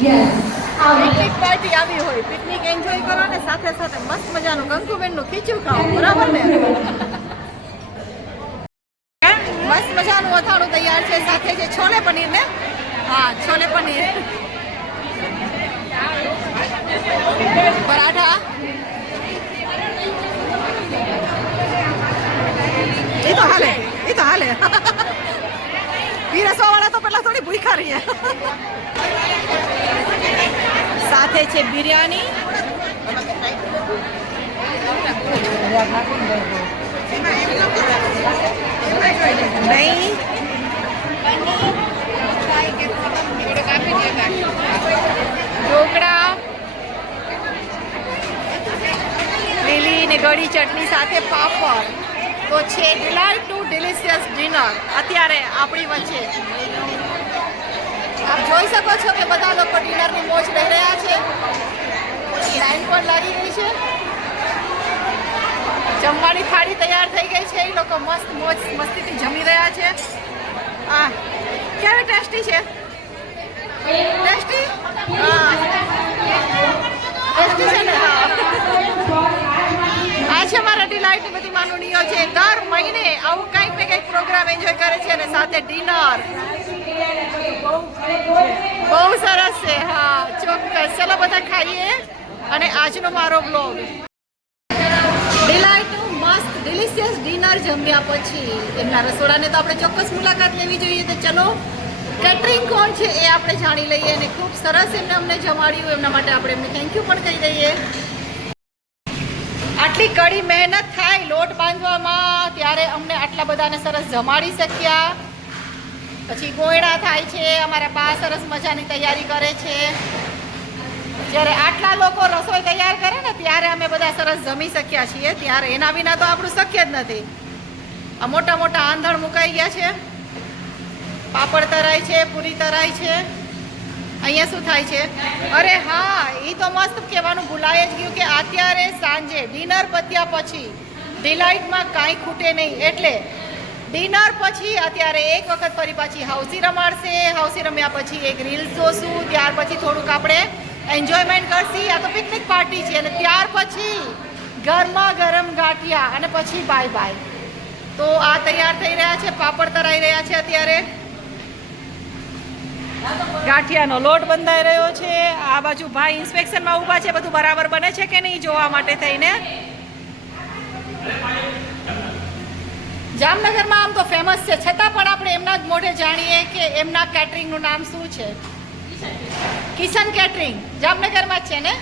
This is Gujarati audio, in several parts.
પિકનિક પાર્ટી આવી હોય, પિકનિક એન્જોય કરો ને સાથે સાથે મસ્ત મજાનું કંકુબેનનું ખીચું ખાઓ, બરાબર ને? મસ્ત મજાનું અથાણું તૈયાર છે, સાથે છે છોલે પનીર ને. હા, છોલે પનીર, પરાઠા. એ તો હાલે, એ તો હાલે. પીરસવા વાળા તો પેલા થોડી ભૂખા રહીએ. સાથે છે બિરયાની, દહીં, ઢોકળા, લીલી ને ગળી ચટણી સાથે પાપડ. તો છે ડિલાઇટ ટુ ડિલિશિયસ ડિનર અત્યારે આપણી વચ્ચે. આપ જોઈ શકો છો કે બધા લોકો ડિનરની મોજ લઈ રહ્યા છે. લાઈન પણ લાગી ગઈ છે, જમવાની થાળી તૈયાર થઈ ગઈ છે. એ લોકો મસ્ત મોજ મસ્તીથી જમી રહ્યા છે. હા, કેવી ટેસ્ટી છે? ટેસ્ટી? હા, ટેસ્ટી છે ને? હા, આ છે મારા ડિલાઇટની બધી માનવણીઓ છે. દર મહિને આવું કંઈક ને કંઈક પ્રોગ્રામ એન્જોય કરે છે અને સાથે ડિનર. બહુ સરસ છે. હા, ચોક્કસ. ચલો બધા ખાઈએ. અને આજનો મારો બ્લોગ ડિલાઇટનું મસ્ત ડિલિશિયસ ડિનર જમ્યા પછી એમના રસોડાને તો આપણે ચોક્કસ મુલાકાત લેવી જોઈએ. તો ચલો, કેટરિંગ કોણ છે એ આપણે જાણી લઈએ. અને ખૂબ સરસ એમને અમને જમાડ્યું, એમના માટે આપણે એમને થેન્ક યુ પણ કહી દઈએ. આટલી કડી મહેનત થાય લોટ બાંધવામાં, ત્યારે અમને આટલા બધાને સરસ જમાડી શક્યા. પછી ગોયડા થાય છે, અમારા બા સરસ મજાની તૈયારી કરે છે. જ્યારે આટલા લોકો રસોઈ તૈયાર કરે ને ત્યારે અમે બધા સરસ જમી શક્યા છીએ. ત્યારે એના વિના તો આપણું શક્ય જ નથી. આ મોટા મોટા આંધણ મુકાઈ ગયા છે, પાપડ તરાય છે, પૂરી તરાય છે. અહીંયા શું થાય છે? અરે હા, એ તો મસ્ત કહેવાનું ભૂલાય જ ગયું કે અત્યારે સાંજે ડિનર પત્યા પછી ડિલાઇટમાં કાંઈ ખૂટે નહીં. એટલે ડિનર પછી અત્યારે એક વખત ફરી પાછી હાઉસી રમાડશે. હાઉસી રમ્યા પછી એક રીલ્સ જોશું, ત્યાર પછી થોડુંક આપણે એન્જોયમેન્ટ કરશી. આ તો પિકનિક પાર્ટી છે. અને ત્યાર પછી ગરમા ગરમ ગાંઠિયા અને પછી બાય બાય. તો આ તૈયાર થઈ રહ્યા છે, પાપડ તરાઈ રહ્યા છે. અત્યારે ગાંઠિયાનો લોટ બંધાઈ રહ્યો છે. આ બાજુ ભાઈ ઇન્સ્પેક્શનમાં ઊભા છે, બધું બરાબર બને છે કે નહીં જોવા માટે થઈને. જામનગરમાં આમ તો ફેમસ છે, છતાં પણ આપણે એમના જ મોઢે જાણીએ કે એમના કેટરિંગનું નામ શું છે. કિશન કેટરિંગ જામનગરમાં જ છે ને.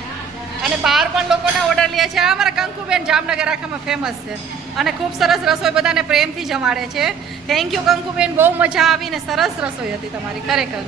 અને બહાર પણ લોકોના ઓર્ડર લે છે. અમારા કંકુબેન જામનગર આખામાં ફેમસ છે અને ખૂબ સરસ રસોઈ બધાને પ્રેમથી જમાડે છે. થેન્ક યુ કંકુબેન, બહુ મજા આવી ને સરસ રસોઈ હતી તમારી ખરેખર.